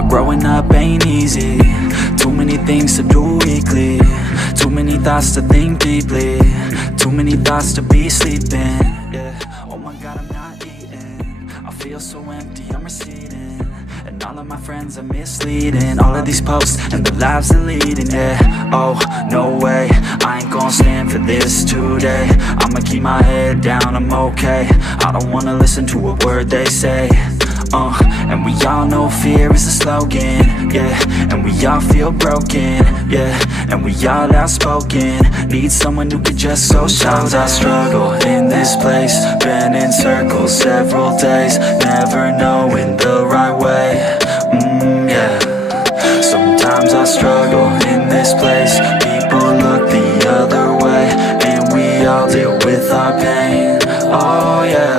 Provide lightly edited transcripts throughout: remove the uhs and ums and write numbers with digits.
but growing up ain't easy. Too many things to do weekly, too many thoughts to think deeply, too many thoughts to be sleeping. Yeah. Oh my God, I'm not eating. I feel so empty, I'm receding, and all of my friends are misleading. All of these posts and the lives they're leading. Yeah. Oh, no way, I ain't gon' stand for this today. I'ma keep my head down, I'm okay. I don't wanna listen to a word they say. And we all know fear is a slogan, yeah. And we all feel broken, yeah. And we all outspoken, need someone who could just go. Sometimes I struggle in this place, been in circles several days, never knowing the right way, yeah. Sometimes I struggle in this place, people look the other way, and we all deal with our pain, oh yeah.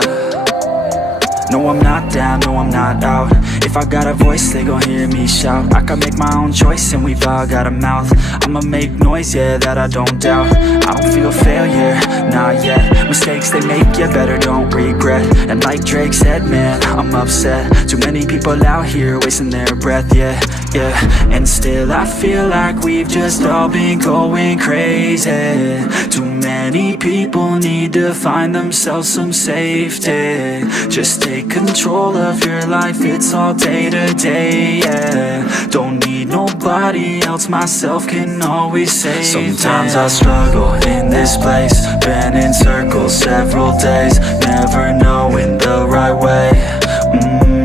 No, I'm not down, no, I'm not out. If I got a voice, they gon' hear me shout. I can make my own choice and we've all got a mouth. I'ma make noise, yeah, that I don't doubt. I don't feel failure, not yet. Mistakes they make, yeah, better don't regret. And like Drake said, man, I'm upset. Too many people out here wasting their breath, yeah, yeah. And still I feel like we've just all been going crazy. Too many people need to find themselves some safety. Just take control of your life, it's all day to day, yeah. Don't need nobody else, myself can always save. Sometimes I struggle in this place, been in circles several days, never knowing the right way,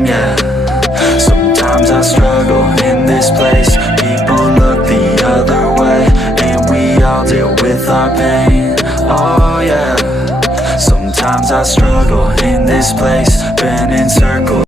yeah. Sometimes I struggle in this place, people look the other way, and we all deal with our pain, oh yeah. Sometimes I struggle in this place,